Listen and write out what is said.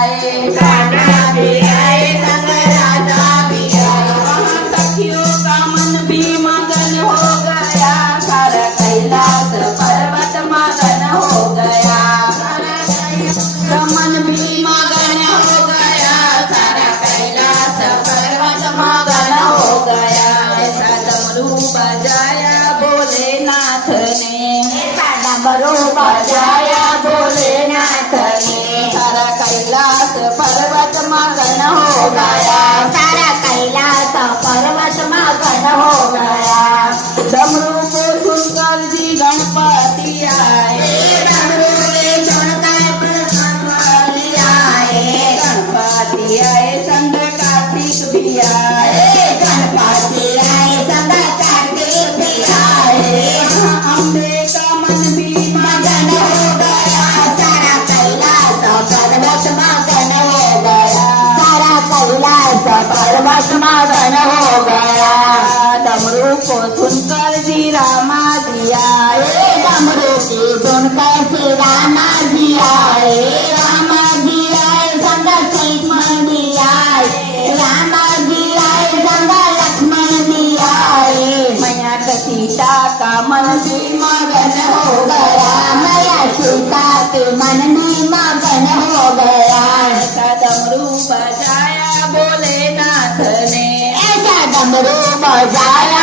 आए, कान्हा भी आए, संग राधा भी आए। वहाँ सखियों का मन भी मगन हो गया, सारा कैलाश पर्वत मगन हो गया। मन भी मगन हो गया, सारा कैलाश पर्वत मगन हो गया। ऐसा डमरू बजाया भोलेनाथ ने, ऐसा डमरू बजाया भोलेनाथ ने, सारा कैलाश पर्वत मगन हो गया, सारा कैलाश पर्वत मगन हो गया। डमरू को सुनकर जी गणपति आए, डमरू के सुनकर गणपति आए, गणपति आए संग कार्तिक भी आए, गणपति आए संग कार्तिक भी आए। अम्बे का मन भी मगन हो गया, सारा कैलाश पर्वत मगन हो गया, सारा कैलाश पर्वत मगन हो गया। डमरू को सुनकर जी रामा जी आए, डमरू की सुनकर श्री रामा जी आए, रामा जी आए संग लक्ष्मण जी आए, रामा जी आए संग लक्ष्मण जी आए। मैया सीता का मन भी मगन हो गया, मैया सीता के मन में मगन हो गया। ऐसा डमरू बजाया भोलेनाथ ने, ऐसा डमरू बजाया